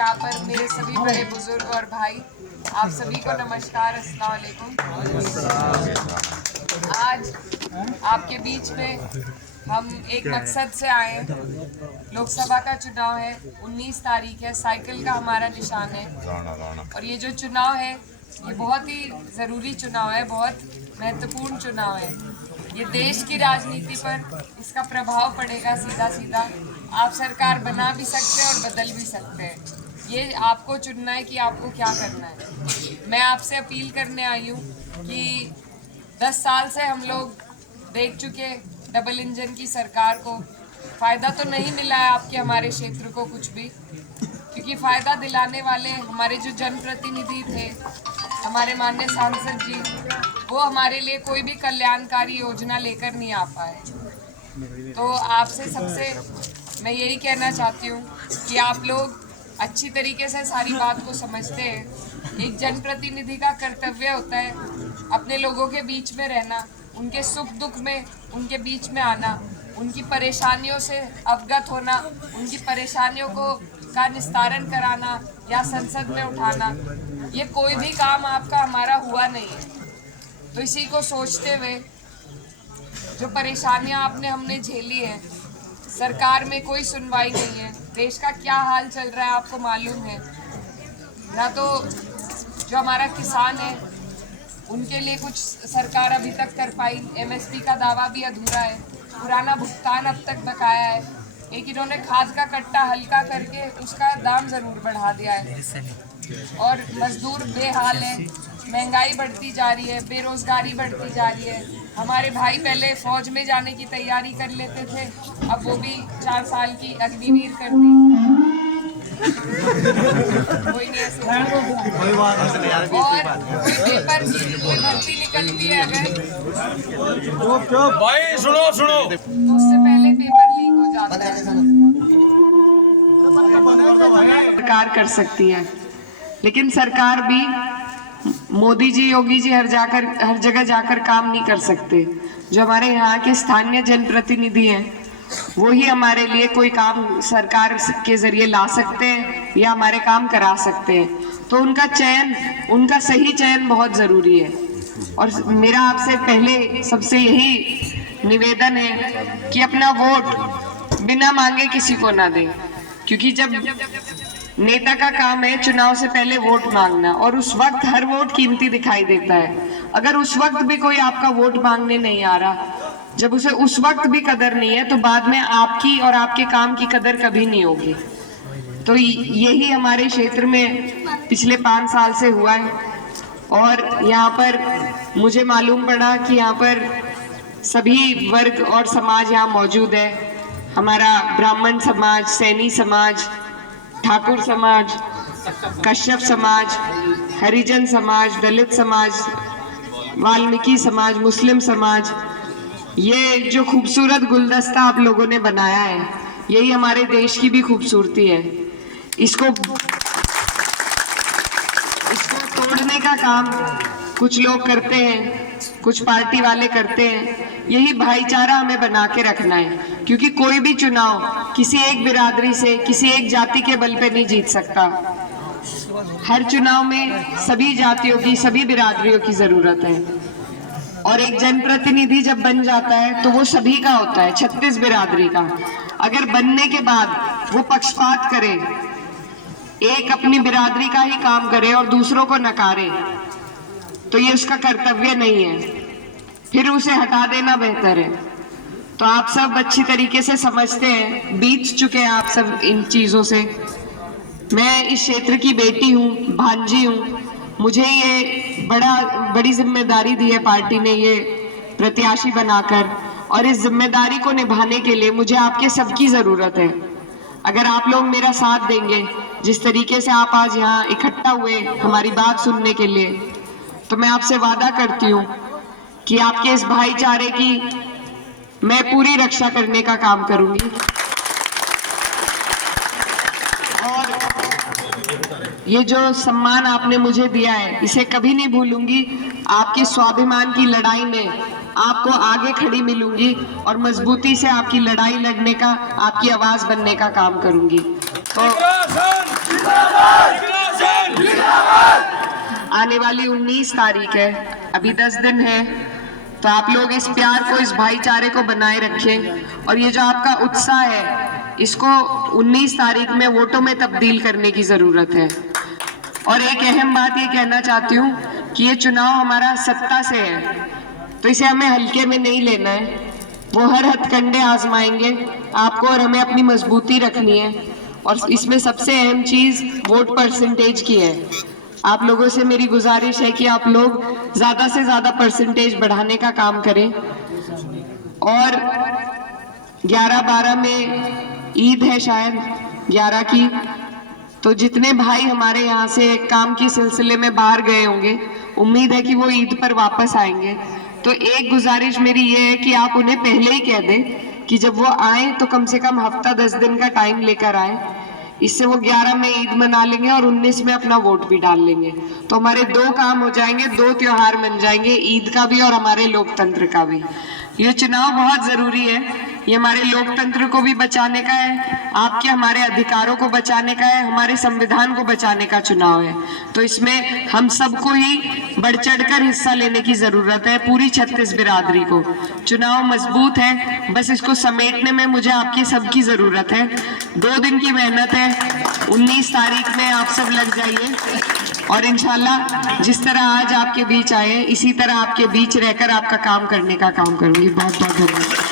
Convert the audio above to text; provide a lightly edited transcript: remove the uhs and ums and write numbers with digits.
यहाँ पर मेरे सभी बड़े बुजुर्ग और भाई, आप सभी को नमस्कार, अस्सलाम वालेकुम। आज आपके बीच में हम एक मकसद से आए हैं। लोकसभा का चुनाव है, 19 तारीख है, साइकिल का हमारा निशान है। और ये जो चुनाव है ये बहुत ही ज़रूरी चुनाव है, बहुत महत्वपूर्ण चुनाव है। ये देश की राजनीति पर इसका प्रभाव पड़ेगा सीधा सीधा। आप सरकार बना भी सकते हैं और बदल भी सकते हैं। ये आपको चुनना है कि आपको क्या करना है। मैं आपसे अपील करने आई हूँ कि 10 साल से हम लोग देख चुके डबल इंजन की सरकार को। फ़ायदा तो नहीं मिला है आपके हमारे क्षेत्र को कुछ भी, क्योंकि फ़ायदा दिलाने वाले हमारे जो जनप्रतिनिधि थे, हमारे माननीय सांसद जी, वो हमारे लिए कोई भी कल्याणकारी योजना लेकर नहीं आ पाए। तो आपसे सबसे मैं यही कहना चाहती हूँ कि आप लोग अच्छी तरीके से सारी बात को समझते हैं। एक जनप्रतिनिधि का कर्तव्य होता है अपने लोगों के बीच में रहना, उनके सुख दुख में उनके बीच में आना, उनकी परेशानियों से अवगत होना, उनकी परेशानियों का निस्तारण कराना या संसद में उठाना। ये कोई भी काम आपका हमारा हुआ नहीं है। तो इसी को सोचते हुए जो परेशानियां हमने झेली हैं, सरकार में कोई सुनवाई नहीं है, देश का क्या हाल चल रहा है आपको मालूम है ना। तो जो हमारा किसान है उनके लिए कुछ सरकार अभी तक कर पाई। MSP का दावा भी अधूरा है, पुराना भुगतान अब तक बकाया है। एक इन्होंने खाद का कट्टा हल्का करके उसका दाम ज़रूर बढ़ा दिया है। और मजदूर बेहाल है, महंगाई बढ़ती जा रही है, बेरोजगारी बढ़ती जा रही है। हमारे भाई पहले फौज में जाने की तैयारी कर लेते थे, अब वो भी 4 साल की अग्निवीर कर दी। कोई नहीं ऐसे और कोई पेपर की कोई भर्ती निकलती है अगर भाई सुनो तो उससे पहले पेपर लीक हो जाता है। सरकार कर सकती है, लेकिन सरकार भी मोदी जी, योगी जी हर जगह जाकर काम नहीं कर सकते। जो हमारे यहाँ के स्थानीय जनप्रतिनिधि हैं वो ही हमारे लिए कोई काम सरकार के जरिए ला सकते हैं या हमारे काम करा सकते हैं। तो उनका चयन, उनका सही चयन बहुत ज़रूरी है। और मेरा आपसे पहले सबसे यही निवेदन है कि अपना वोट बिना मांगे किसी को ना दें, क्योंकि जब नेता का काम है चुनाव से पहले वोट मांगना, और उस वक्त हर वोट कीमती दिखाई देता है। अगर उस वक्त भी कोई आपका वोट मांगने नहीं आ रहा, जब उसे उस वक्त भी कदर नहीं है, तो बाद में आपकी और आपके काम की कदर कभी नहीं होगी। तो यही हमारे क्षेत्र में पिछले 5 साल से हुआ है। और यहाँ पर मुझे मालूम पड़ा कि यहाँ पर सभी वर्ग और समाज यहाँ मौजूद है। हमारा ब्राह्मण समाज, सैनी समाज, ठाकुर समाज, कश्यप समाज, हरिजन समाज, दलित समाज, वाल्मीकि समाज, मुस्लिम समाज। ये जो खूबसूरत गुलदस्ता आप लोगों ने बनाया है, यही हमारे देश की भी खूबसूरती है। इसको तोड़ने का काम कुछ लोग करते हैं, कुछ पार्टी वाले करते हैं। यही भाईचारा हमें बना के रखना है, क्योंकि कोई भी चुनाव किसी एक बिरादरी से, किसी एक जाति के बल पे नहीं जीत सकता। हर चुनाव में सभी जातियों की, सभी बिरादरियों की जरूरत है। और एक जनप्रतिनिधि जब बन जाता है तो वो सभी का होता है, 36 बिरादरी का। अगर बनने के बाद वो पक्षपात करे, एक अपनी बिरादरी का ही काम करे और दूसरों को नकारे, तो ये उसका कर्तव्य नहीं है, फिर उसे हटा देना बेहतर है। तो आप सब अच्छी तरीके से समझते हैं, बीत चुके हैं आप सब इन चीज़ों से। मैं इस क्षेत्र की बेटी हूँ, भांजी हूँ। मुझे ये बड़ी जिम्मेदारी दी है पार्टी ने, ये प्रत्याशी बनाकर, और इस जिम्मेदारी को निभाने के लिए मुझे आपके सबकी ज़रूरत है। अगर आप लोग मेरा साथ देंगे, जिस तरीके से आप आज यहाँ इकट्ठा हुए हमारी बात सुनने के लिए, तो मैं आपसे वादा करती हूँ कि आपके इस भाईचारे की मैं पूरी रक्षा करने का काम करूँगी। और ये जो सम्मान आपने मुझे दिया है, इसे कभी नहीं भूलूंगी। आपके स्वाभिमान की लड़ाई में आपको आगे खड़ी मिलूंगी और मजबूती से आपकी लड़ाई लड़ने का, आपकी आवाज बनने का काम करूंगी। तो आने वाली 19 तारीख है, अभी 10 दिन है, तो आप लोग इस प्यार को, इस भाईचारे को बनाए रखें और ये जो आपका उत्साह है इसको 19 तारीख में वोटों में तब्दील करने की जरूरत है। और एक अहम बात ये कहना चाहती हूँ कि ये चुनाव हमारा सत्ता से है, तो इसे हमें हल्के में नहीं लेना है। वो हर हथकंडे आजमाएंगे, आपको और हमें अपनी मजबूती रखनी है। और इसमें सबसे अहम चीज वोट परसेंटेज की है। आप लोगों से मेरी गुजारिश है कि आप लोग ज्यादा से ज्यादा परसेंटेज बढ़ाने का काम करें। और 11-12 में ईद है, शायद 11 की, तो जितने भाई हमारे यहाँ से काम के सिलसिले में बाहर गए होंगे, उम्मीद है कि वो ईद पर वापस आएंगे। तो एक गुजारिश मेरी ये है कि आप उन्हें पहले ही कह दें कि जब वो आए तो कम से कम हफ्ता 10 दिन का टाइम लेकर आए। इससे वो 11 में ईद मना लेंगे और 19 में अपना वोट भी डाल लेंगे। तो हमारे 2 काम हो जाएंगे, 2 त्योहार बन जाएंगे, ईद का भी और हमारे लोकतंत्र का भी। ये चुनाव बहुत जरूरी है, ये हमारे लोकतंत्र को भी बचाने का है, आपके हमारे अधिकारों को बचाने का है, हमारे संविधान को बचाने का चुनाव है। तो इसमें हम सबको ही बढ़ चढ़कर हिस्सा लेने की जरूरत है, पूरी 36 बिरादरी को। चुनाव मजबूत है, बस इसको समेटने में मुझे आपकी सबकी जरूरत है। 2 दिन की मेहनत है, 19 तारीख में आप सब लग जाइए और इंशाल्लाह जिस तरह आज आपके बीच आए इसी तरह आपके बीच रहकर आपका काम करने का काम करूंगी। बहुत बहुत धन्यवाद।